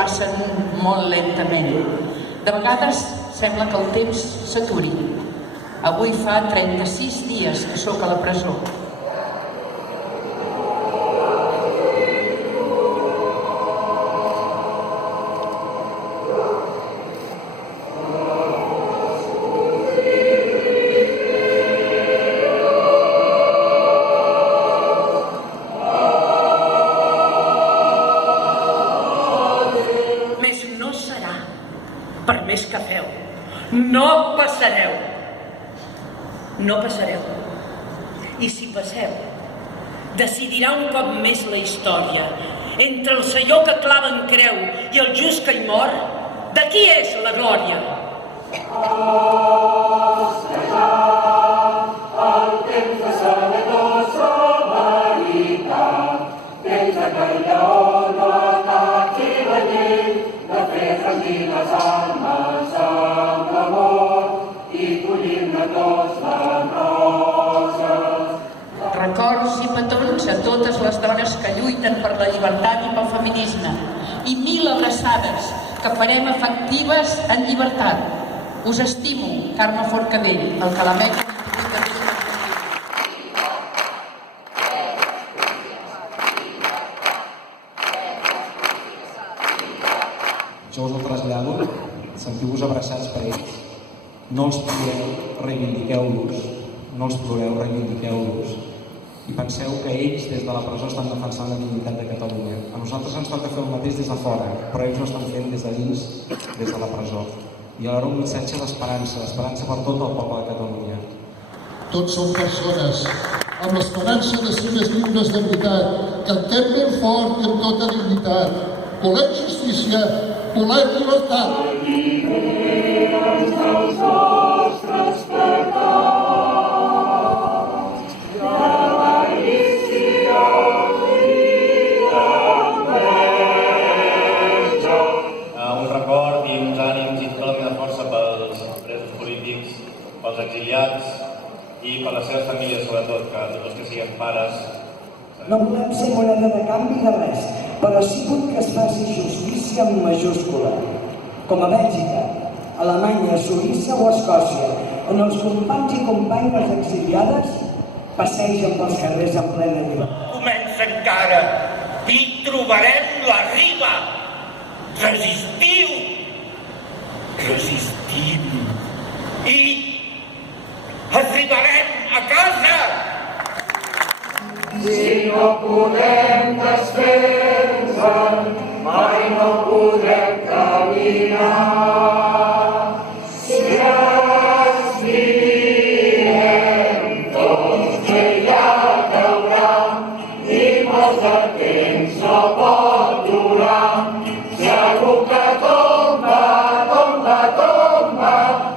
passen molt lentament. De vegades sembla que el temps s'aturi. Avui fa 36 dies que sóc a la presó. Per més que feu, no passareu. No passareu. I si passeu, decidirà un cop més la història. Entre el senyor que clava en creu i el just que hi mor, de qui és la glòria? El temps de senador solidaritat, temps de que el lleó no ataqui la llei, de fer rendir les almes amb l'amor i collir-ne tots les roses. Records i petons a totes les dones que lluiten per la llibertat i pel feminisme. I 1000 abraçades que farem efectives en llibertat. Us estimo, Carme Forcadell, el Calamec. Jo us el trasllado, sentiu-vos abraçats per ells. No els ploreu, reivindiqueu-los. No els ploreu, reivindiqueu-los. I penseu que ells des de la presó estan defensant la dignitat de Catalunya. A nosaltres ens toca fer el mateix des de fora, però ells ho estan fent des de dins, des de la presó. I alhora un missatge d'esperança, esperança per tot el poble de Catalunya. Tots som persones, amb l'esperança de ser més lliures de veritat. Cantem ben fort i amb tota dignitat. Volem justícia, volem llibertat. Allibera'ns dels nostres pecats, de l'avaricia i l'enveja. Un record i uns ànims i tota la meva força pels presos polítics, pels exiliats i per les seves famílies, sobretot, que tots els que siguem pares. No volem ser moneda de canvi de res, però sí vull que es faci justícia en majúscula, com a Bèlgica, Alemanya, Suïssa o Escòcia, on els companys i companyes exiliades passegen pels carrers en plena llibertat. Comença encara i trobarem la riba. Resistiu! Resistim! I arribarem a casa! Si no podem desfer-nos, mai no podrem caminar. Si respirem tots que ja caurà i molt de temps no pot durar. Segur que tomba, tomba, tomba,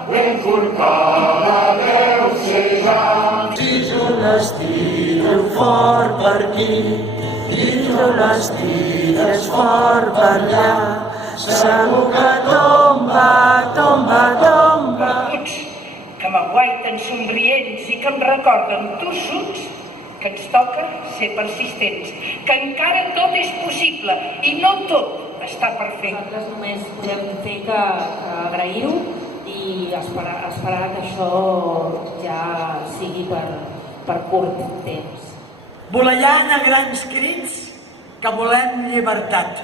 ben forcada deu ser ja. Si jo l'estiro fort per aquí i jo l'estires fort per allà, segur que tomba, tomba, tomba. Tots que m'aguaiten somrients i que em recorden tossuts que ens toca ser persistents, que encara tot és possible i no tot està per fer. Nosaltres només podem fer que agrair-ho i esperar que això ja sigui per curt temps. Volallant a grans crits que volem llibertat.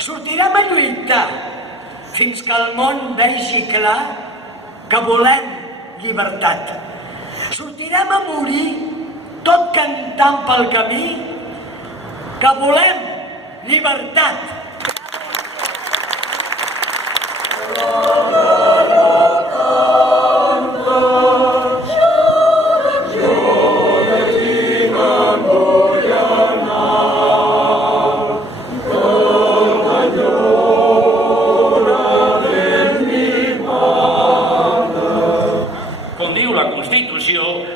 Sortirem a lluitar fins que el món vegi clar que volem llibertat. Sortirem a morir tot cantant pel camí que volem llibertat.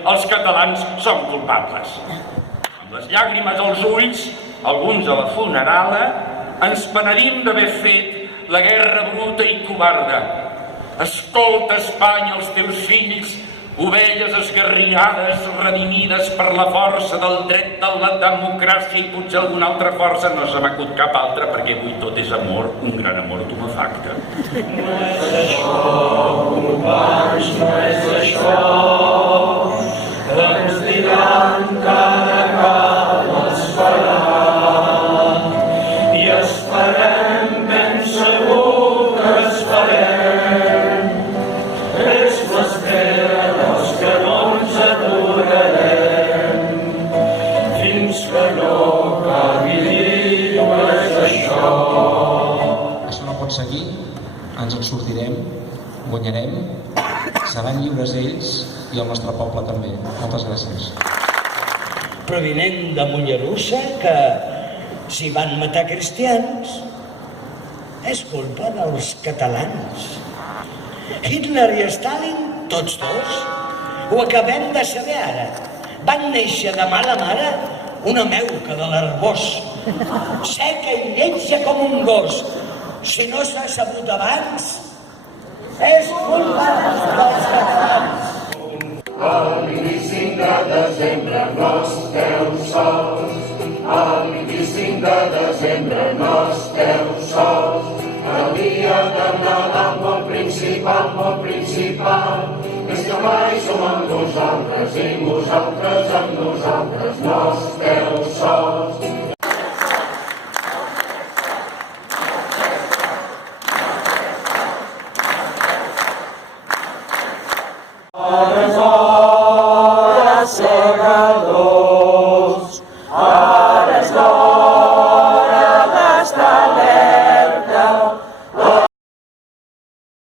Els catalans són culpables. Amb les llàgrimes als ulls, alguns a la funerala, ens penedim d'haver fet la guerra bruta i covarda. Escolta, Espanya, els teus fills ovelles esgarriades, redimides per la força del dret, de la democràcia i potser alguna altra força, no se m'acut cap altra, perquè avui tot és amor, un gran amor tumefacte. No és això, companys, no és això, que ens diran que ara cal esperar. I esperem, ben segur que esperem. És l'espera dels que no ens aturarem, fins que no acabi dir no és això. Això no pot seguir, ens en sortirem, guanyarem, seran lliures ells i el nostre poble també. Moltes gràcies. Provinent de Mollerussa, que s'hi van matar cristians, és culpa dels catalans. Hitler i Stalin, tots dos, ho acabem de saber ara. Van néixer de mala mare una meuca de l'Arbós, seca i lletja com un gos. Si no s'ha sabut abans, és culpa dels catalans. El 25 de desembre no esteu sols. El 25 de desembre no esteu sols. El dia de Nadal molt principal, és que mai som amb vosaltres i vosaltres amb nosaltres no esteu sols.